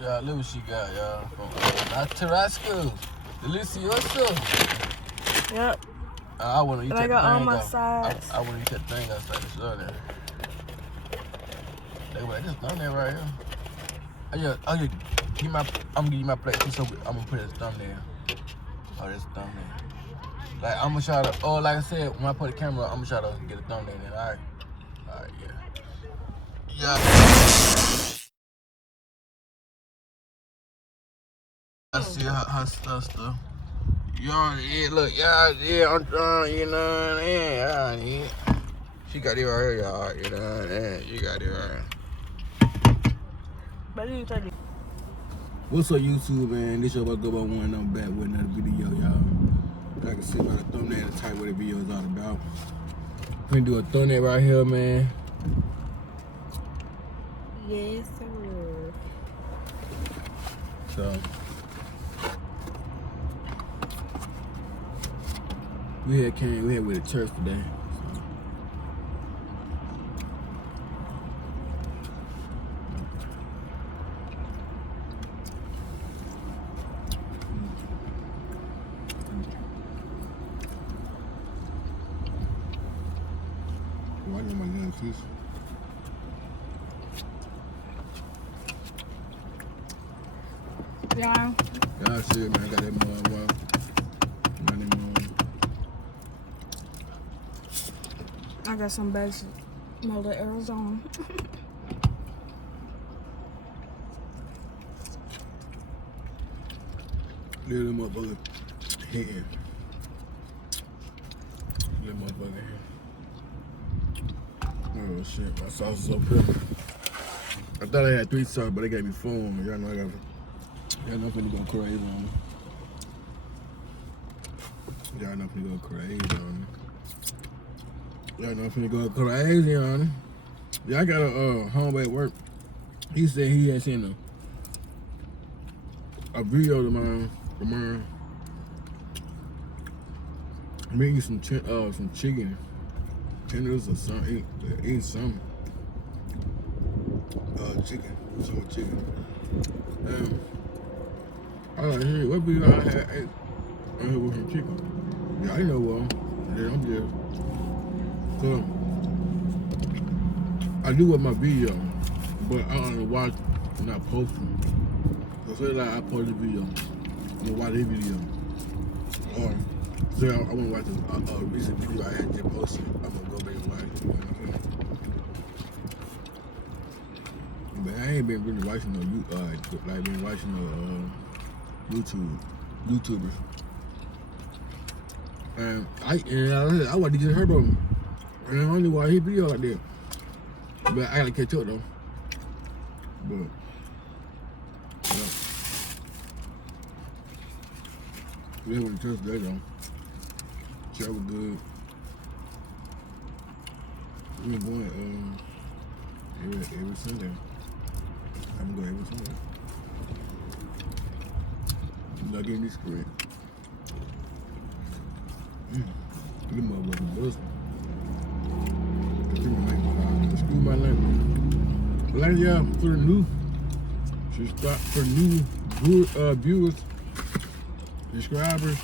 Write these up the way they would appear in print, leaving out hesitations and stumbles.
Yeah, look what she got, y'all. From not Tarascos. Delicioso. Yep. I want to eat that thing. I got all my sides. I want to eat that thing outside the store there. They were just done there right here. I'm gonna give you my plate too, so I'm gonna put this thumbnail. Oh, this thumbnail. Like I'm gonna try to. Oh, like I said, when I put the camera up, I'm gonna try to get a thumbnail in. All right, yeah. I see her stuff. Y'all, yeah, look, y'all, yeah, I'm trying, you know what I mean? Yeah. She got it right here, y'all, you know what I mean? She got it right here. What's up, YouTube, man? This your boy Go By One, and I'm back with another video, y'all. I can see by the thumbnail and type what the video is all about. I'm gonna do a thumbnail right here, man. Yes, sir. So, we had with the church today. I know my damn teeth. Yeah. Y'all see it, man. I got that mud. I got some bags of Motor Arizona. Little motherfucker hitting. Little motherfucker hitting. Oh shit, my sauce is up here. I thought I had 3 sauce, but they gave me 4 on me. Y'all know I'm finna go crazy on me. Y'all know I'm finna go crazy on me. Yeah, I got a homeboy at work. He said he had seen a video of mine making some chicken tenders or something, eating some chicken. I was like, hey, what video I had ate with some chicken? Yeah, I know one. Yeah, I'm just. So, I do with my video, but I don't know why I'm not posting. So say like I post a video, I'm gonna watch this video. Or say I wanna watch a recent video I had just posted, I'm gonna go back and watch it. You know what I'm saying? But I ain't been really watching no YouTubers. And I want to get her though. And I only watch his video like that. But I gotta catch up though. But yeah. We went to church today though. Church was good. We been going every Sunday. I'm going every Sunday. I'm not getting this correct. You motherfucking buzzing. Excuse my language. But like y'all, for the new viewers, subscribers,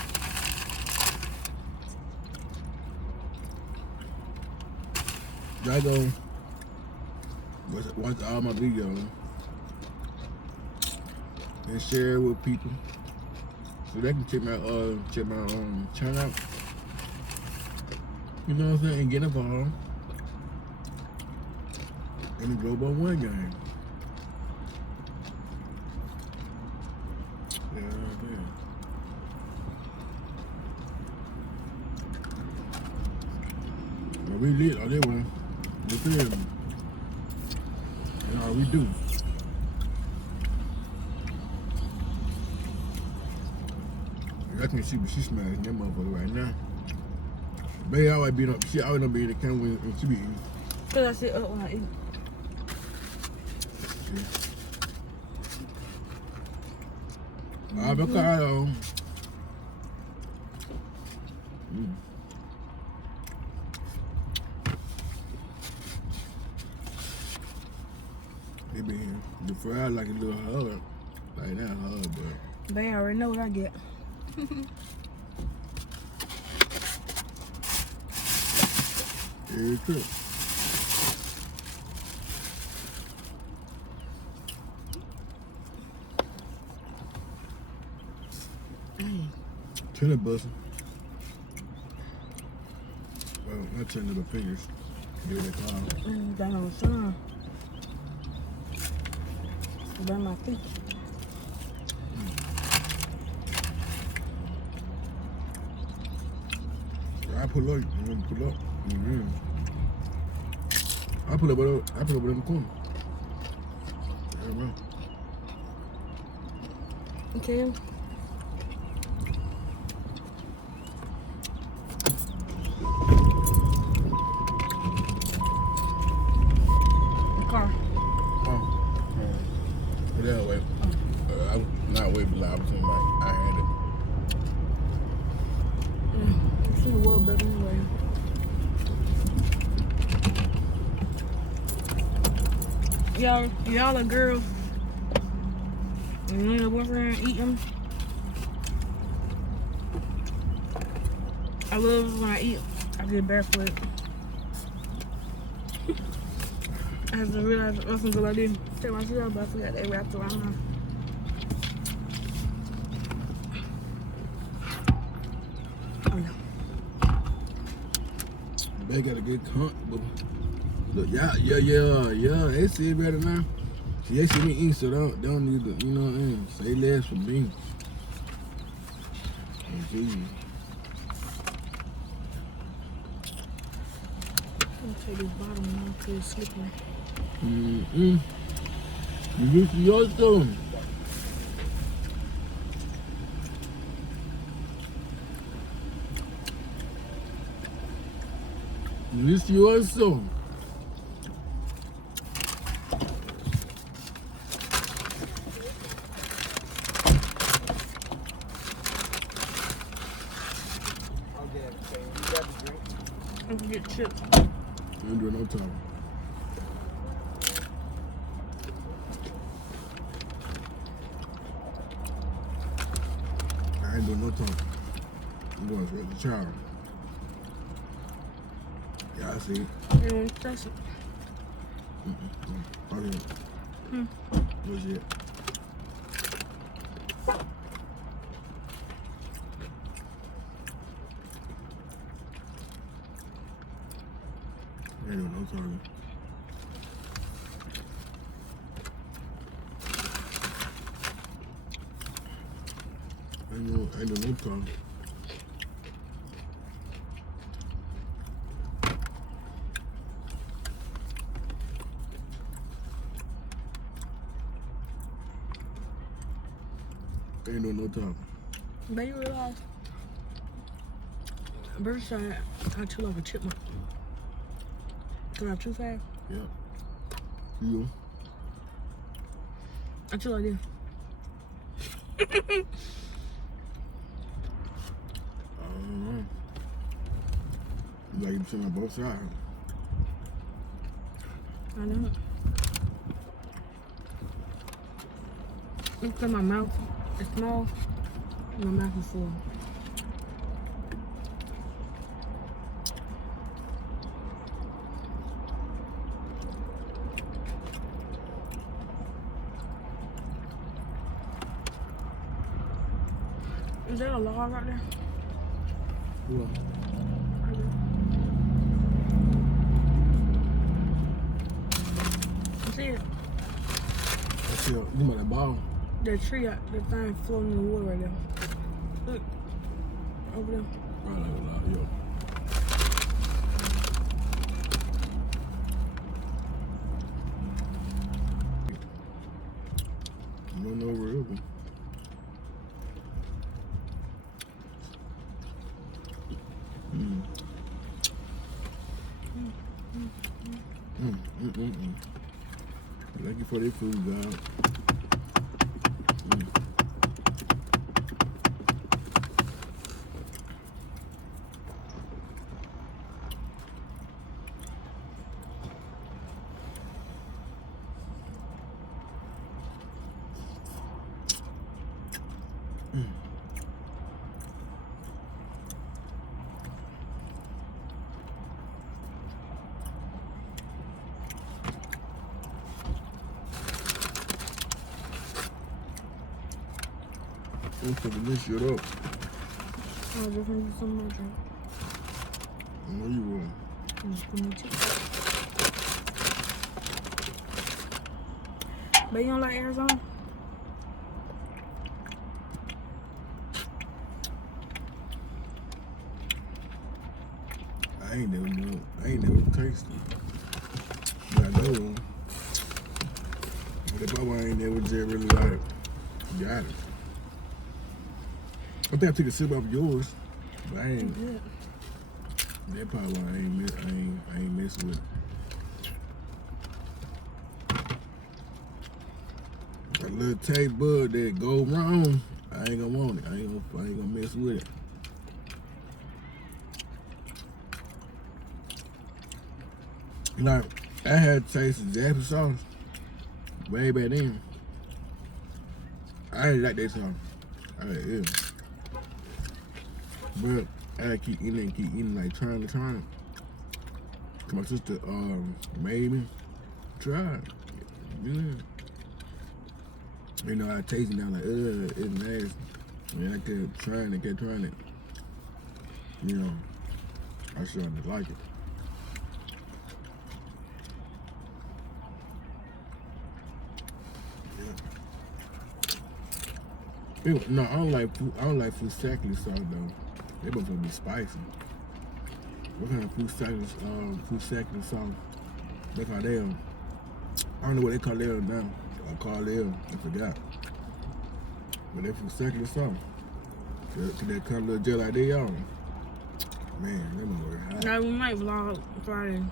y'all go watch all my videos and share it with people so they can check my channel out. You know what I'm saying? And get involved in the Global One game. Yeah. Well, we lit on that one. You feel me? That's all we do. I can see what she smelling that motherfucker right now. Baby always be up. She always be in the camera when she be eating. Cause I sit up when I eat. Avocado. They be here. The fry like a little hard. Ain't that hard, but They already know what I get. it's true. Tennis busting. Well, not tennis, but fingers. Give it a call. Dang on the sun. Burn my feet. I pull up. You want to pull up? I pull up in the corner. Yeah, bro. Okay. Car. Yeah, wait. I'm not way below. I was saying like I had it. You see the world better anyway. Y'all are girls. And you and your boyfriend eat them. I love when I eat. I get barefoot. I have to realize it wasn't good I didn't take my shoes off, but I forgot they wrapped around her. Oh no. They gotta get comfortable. Look, yeah. They see it better now. See, they see me eat, so they don't need to, you know what I mean? Say less for me. Gee. I'm gonna take this bottom now because it's slippery. You used to your son. You used to your son. I can get chips. I ain't doing no time. I ain't doing no talking. I'm going straight to the shower. Yeah, I see it. You want to touch it? Okay. What's it? I ain't doing no talking. I ain't doing no talking. Ain't doing no talking. But you realize birds I chew like a chipmunk. Cause I'm too fast. Yeah. You? I chew like this. I don't know. You like you sitting on both sides. I know. Look at my mouth. It's small. My mouth is full. Is there a log right there? What? Right there. You see it? I see you about that ball. That tree, that thing floating in the water right there. Look. Over there. Right like a lot, yo. You don't know where it is. Thank you for their food, God. fucking this shit up. I just need some more drink. I know you will. Just give me chicken. But you don't like Arizona? I ain't never tasted it. But I know. But if I ain't never just really like, got it. I think I took a sip off yours, but I ain't. Good. That probably why I ain't messing with it. That little taste bud that go wrong, I ain't gonna want it. I ain't gonna mess with it. Like I had tasted Japanese sauce way back then. I didn't like that sauce. I like it. But I keep eating, like trying it. Cause my sister made me try it. Yeah. You know, I tasted it and I was like, it's nasty. And I kept trying it. You know, I started to like it. Yeah. No, I don't like fusacli sauce though. They both gonna be spicy. What kind of fusacli sauce? They call them. I don't know what they call them now. I call them. I forgot. But they fusacli sauce. Could they come a little jet like they are? Man, they might work hot. Now we might vlog Friday.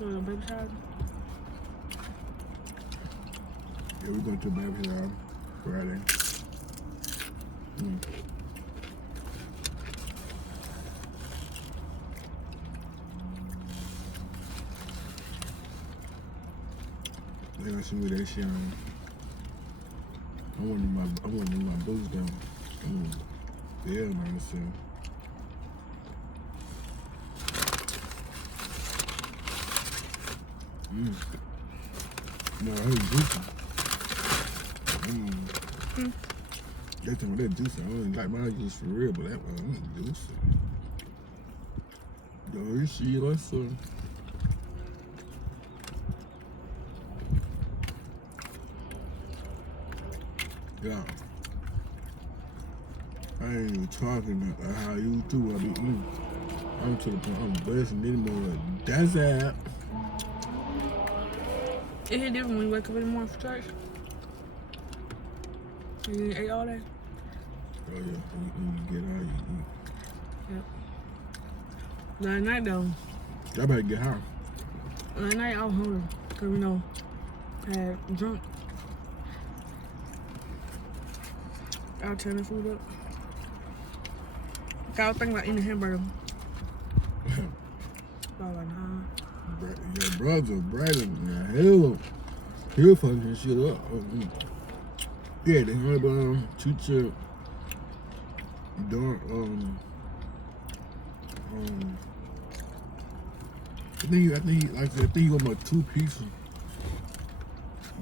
Little baby shower. Yeah, we're going to baby shower Friday. They gonna see me that shit on. I want to do my boots down. Yeah, man, so. No, I ain't juicy. That time that juicy. I don't like my juice for real, but that one ain't juicy. Yo, you see that's yeah. I ain't even talking about how you do. I be eating. I'm to the point I'm busting anymore. Like, that's that. It hit different when you wake up in the morning for church. You ate all that? Oh yeah, you get out, you eat. Yep. Last night though. Y'all better get high. Last night I was hungry. Cause you know, I had drunk. I was turning food up. I was thinking about eating a hamburger. I was like, nah. Your brother, Brandon, he'll fucking shit up. Yeah, the hamburger, two-chip, dark, I think he want my 2 pieces.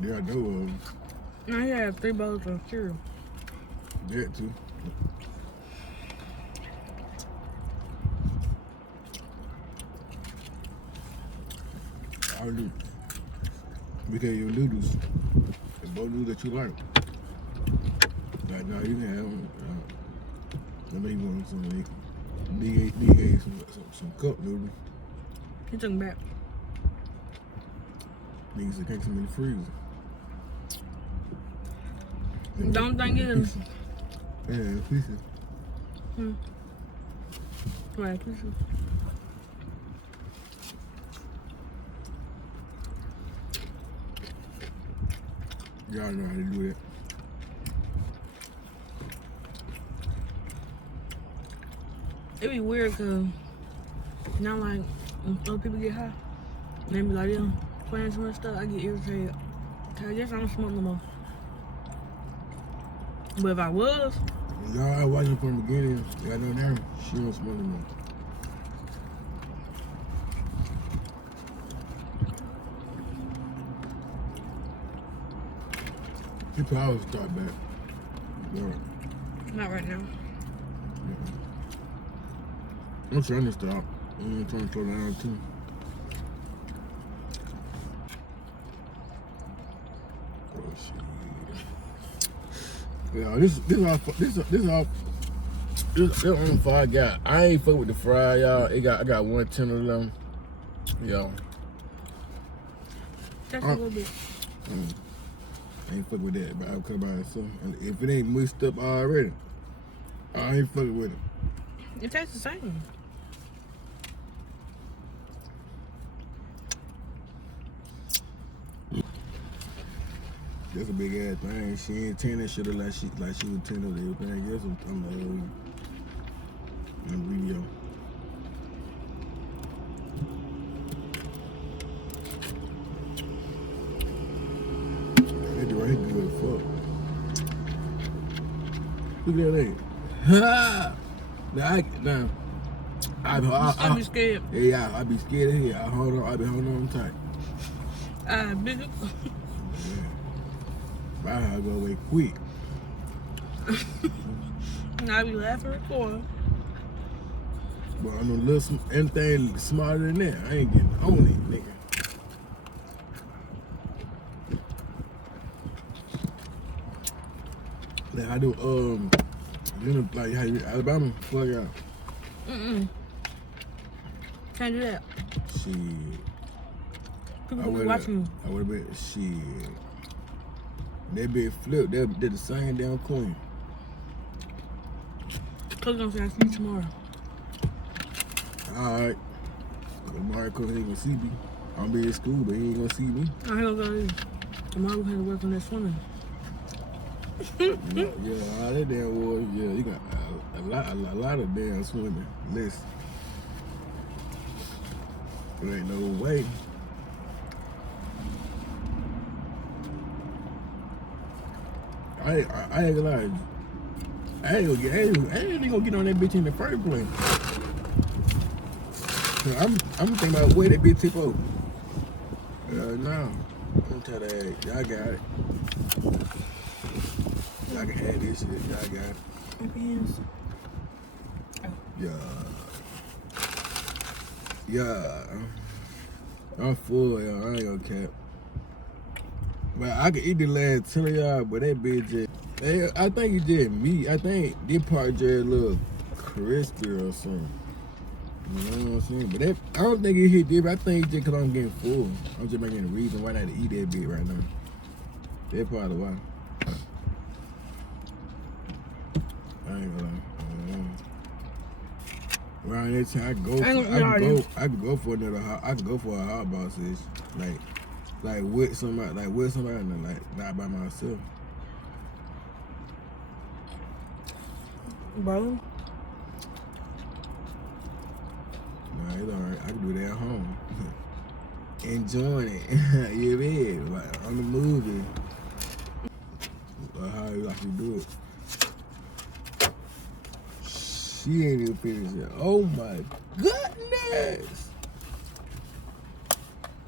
Yeah, I know. Now he had 3 bowls of cereal. That too. We got your noodles. The both noodles that you like. Like, now you can have them. I know you want some. They gave some cup noodles. He took them back. Niggas that can't come in the freezer. Don't think it is. Yeah, pieces. Right, pieces. Y'all know how to do that. It be weird cause now like when other people get high, they be like, yeah, playing too much stuff, I get irritated. Cause I guess I don't smoke no more. But if I was, Y'all watching from the beginning, y'all know now, she don't smoke no more. You could always start back. Yeah. Not right now. I'm trying to stop. I'm trying to slow down too. Oh shit. Yeah, this on fire got. I ain't fuck with the fry, y'all. I got 110 of them. Yo. Just a little bit. I ain't fuck with that, but I'll cut by itself. If it ain't mixed up already, I ain't fucking with it. It tastes the same. That's a big ass thing. She ain't ten that shit like she was 10 of everything. I guess I'm video. That dude right good as fuck. Look at that. Now, I be scared. Yeah, I be scared of here. I be holding on tight. Bigger. I go away quick. I be laughing recording. But I know anything smarter than that, I ain't getting on it, nigga. Like I do, you know, like how you Alabama plug out. Can't do that. Shit. People be watching you. I would've been shit. That bitch flipped. They did the same damn coin. Cause I'm gonna see you tomorrow. Alright. Tomorrow, cause he ain't gonna see me. I'm be in school, but he ain't gonna see me. I ain't gonna go to tomorrow. We have to work on that swimming. Yeah, all that damn was, yeah, you got a lot of damn swimming. Listen. There ain't no way. I ain't gonna lie. I ain't gonna get on that bitch in the first place. I'm thinking about where that bitch tip over. No. I'm tell that y'all got it. Y'all can have this shit. Y'all got it. Yeah. I'm full, y'all. I ain't gonna cap. But I could eat the last 10 of y'all, but that bitch just, I think it's just meat. I think this part just a little crispy or something. You know what I'm saying? But that, I don't think it hit deep. I think it's just because I'm getting full. I'm just making a reason why not to eat that bit right now. That's probably why. I ain't gonna lie. Around that time, I can go for another. I can go for a hot box ish, like with somebody, and like not by myself. Bro. Nah, it's alright. I can do that at home. Enjoying it. You know, like on the movie. Or how you like to do it. She ain't even finished yet. Oh my goodness!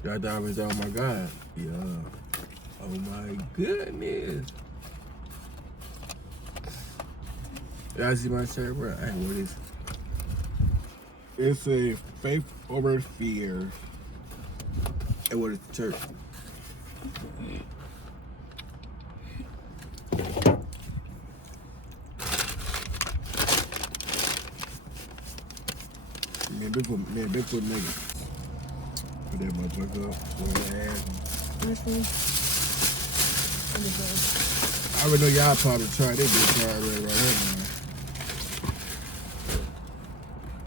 Y'all thought I was, oh my god. Yeah. Oh my goodness. Y'all see my shirt, bro? I ain't wear this. It's a faith over fear. And what is the church? Man, Bigfoot nigga. Put that motherfucker up. I already know y'all probably tried that bitch already right here, man.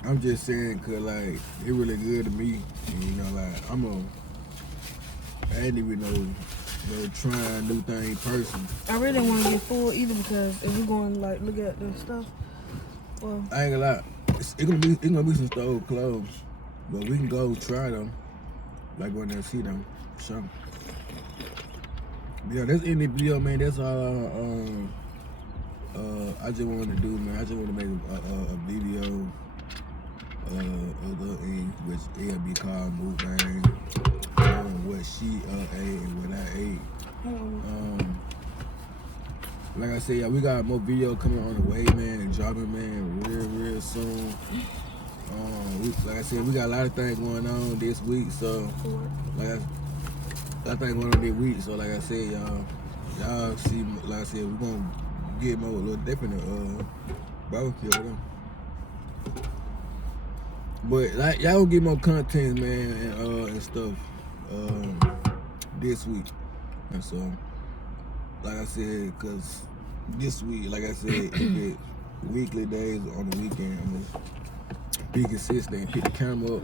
I'm just saying, cause like, it really good to me. And, you know, like, I ain't even no trying new thing person. I really don't want to get full either because if we're going to like look at the stuff, well, I ain't gonna lie. It's gonna be some stove clothes, but we can go try them. Like when they see them, sure. Yeah, that's in the video, man. That's all. I just wanted to do, man. I just want to make a video, which it'll be called Mukbang. What she ate and what I ate. Like I said, yeah, we got more video coming on the way, man, and dropping, man, real soon. Like I said, we got a lot of things going on this week, so like a lot of things going on this week. So like I said, y'all see, like I said, we're gonna get more a little different barbecue with them. But like y'all gonna get more content, man, and stuff this week. And so, like I said, cause this week, like I said, it weekly days on the weekend. I'm gonna be consistent, pick the camera up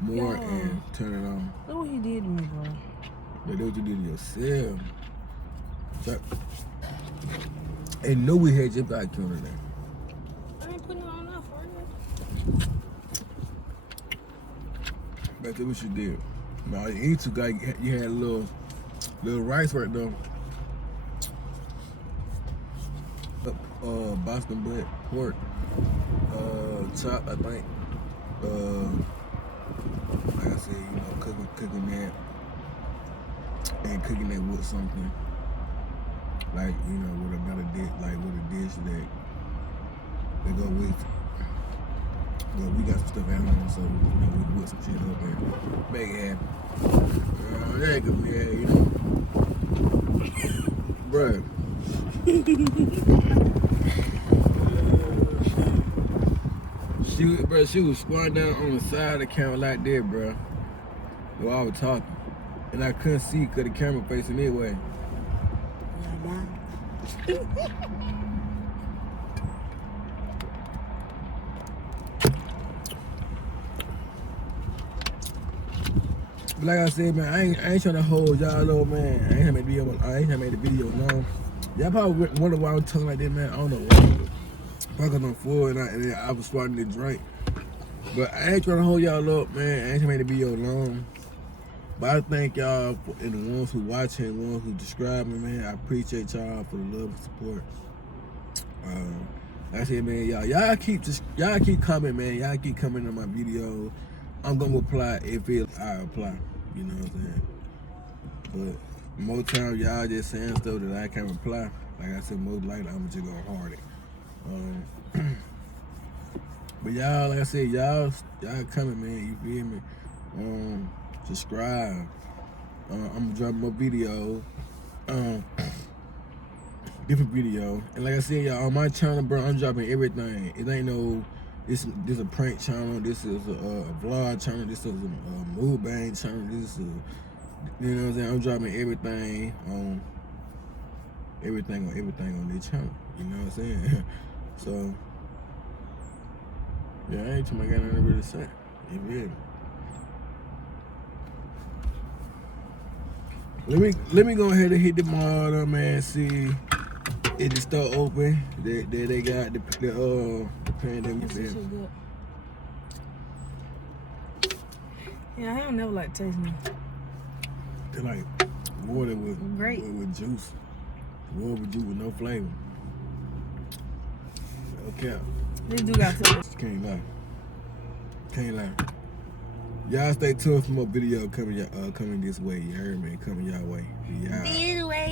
more and turn it on. Look what he did to me, bro. Like, that's what you did to yourself. So, and know we had your back counter there. I ain't putting it on enough for you. But that's what you did. Now you two guys, you had a little rice right there. Boston butt pork, chop, I think. Like I said, you know, cooking that and cooking that with something like, you know, with another dish, like with a dish that go with it. But we got some stuff at home, so you know we can whip some shit up and make it happen. That ain't gonna be that, you know. Bruh. She was squatting down on the side of the camera like that, bro. While I was talking. And I couldn't see because the camera facing anyway. But like I said, man, I ain't trying to hold y'all up, man. I ain't trying to make the video long. Y'all probably wonder why I'm talking like that, man. I don't know why. Fucking on full and I was starting to drink. But I ain't trying to hold y'all up, man. I ain't trying to make the video long. But I thank y'all and the ones who watching, the ones who subscribe me, man. I appreciate y'all for the love and support. Like I said, man, y'all keep coming, man. Y'all keep coming on my video. I'm gonna reply if I apply. You know what I'm saying? But more time y'all just saying stuff that I can't reply. Like I said, most likely I'm just gonna hard it. But y'all, like I said, y'all coming, man. You feel me? Subscribe. I'm dropping more video. Different video. And like I said, y'all, on my channel, bro, I'm dropping everything. It ain't no, this a prank channel. This is a vlog channel. This is a Mukbang channel. This is a, you know what I'm saying? I'm dropping everything on this channel. You know what I'm saying? So, yeah, I ain't too much got nothing to really say. You feel me? Let me go ahead and hit the mall, man. See if the store open. They got the pandemic. Yeah, I don't never like tasting them. They're like water with juice. Water with juice with no flavor. Okay. They do got to. Can't lie. Y'all stay tuned for more video coming this way. You heard me? Coming y'all way. Yeah. This way.